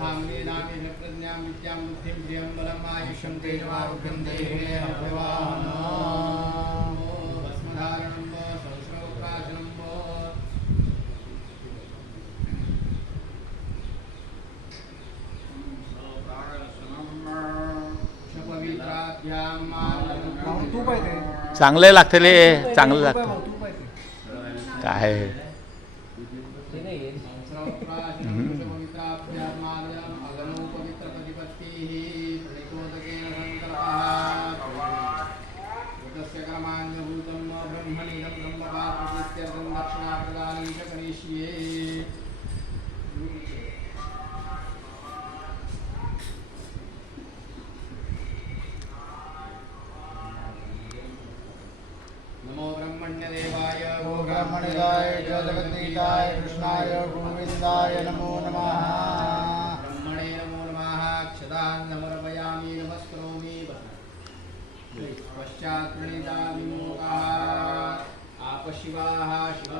नामे न प्रज्ञां विद्यां बुद्धिं बलम् तेजवारुभ्यं भस्मधारणं व व चांगले लागते. चांगलं लागतं तूप आहे नमो ब्रह्मण्यदेवाय गो ब्रह्मणिदाय जगद्गीताय कृष्णाय गोविन्दाय नमो नमः। ब्रह्मणे नमो नमः क्षदान्नमर्पयामि नमस्करोमि। पश्चात् प्रणीतामि मोकाः। आपशिवाः शिवतमाः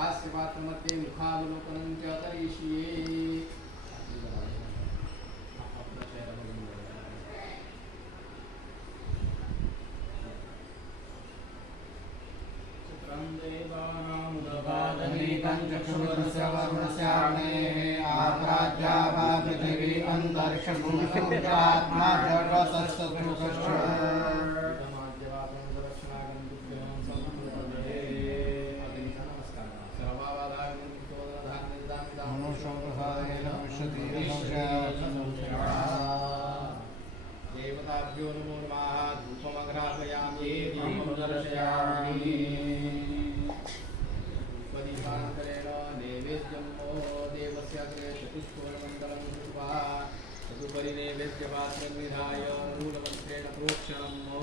कास्यपात्रमध्ये मुखावलोकनं च करिष्ये देवानामुदपादनीतं चक्षुर्स्य वरुणस्याग्नेः आप्राज्या दर्शयामि। उपदीपान्तरेण नैवेद्यं वो देवस्य अग्रे कृत्वा तदुपरि नैवेद्यपात्रं विधाय मूलमन्त्रेण प्रोक्षणं वो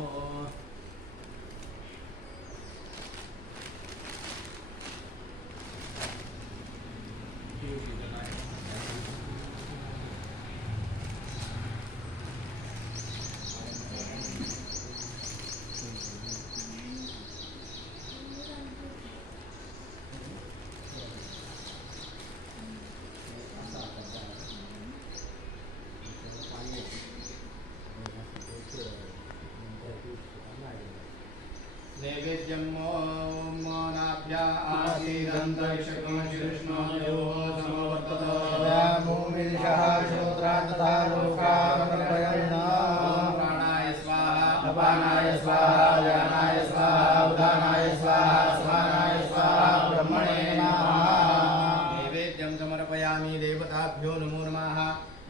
नैवेद्यं समर्पयामि देवताभ्यो नमो नमः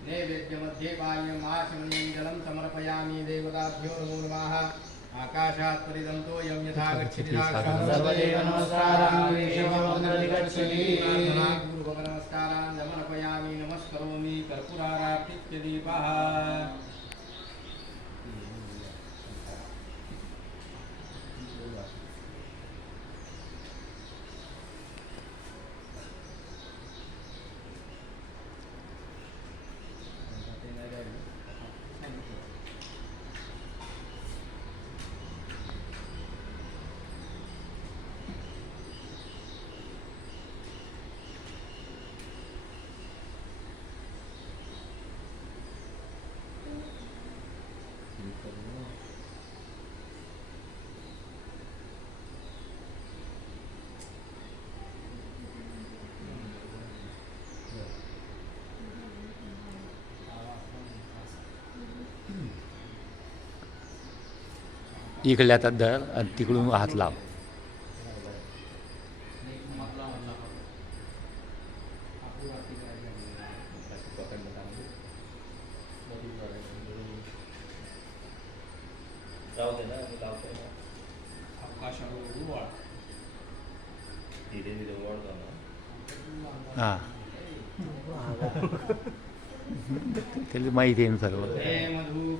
नैवेद्यमध्ये पायमाचमनीं जलं समर्पयामि देवताभ्यो नमो नमः आकाशात् परिदन्तोऽयं यथा गच्छति तथा सर्वदेव नमस्कारान् विश्वमोदनदिगच्छति पूर्वनमस्कारान् समर्पयामि नमस्करोमि कर्पूराराप्तित्यदीपः इकडे आता धर आणि तिकडून हात लाव. हां. त्याला माहिती आहे ना सर्व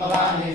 भवानी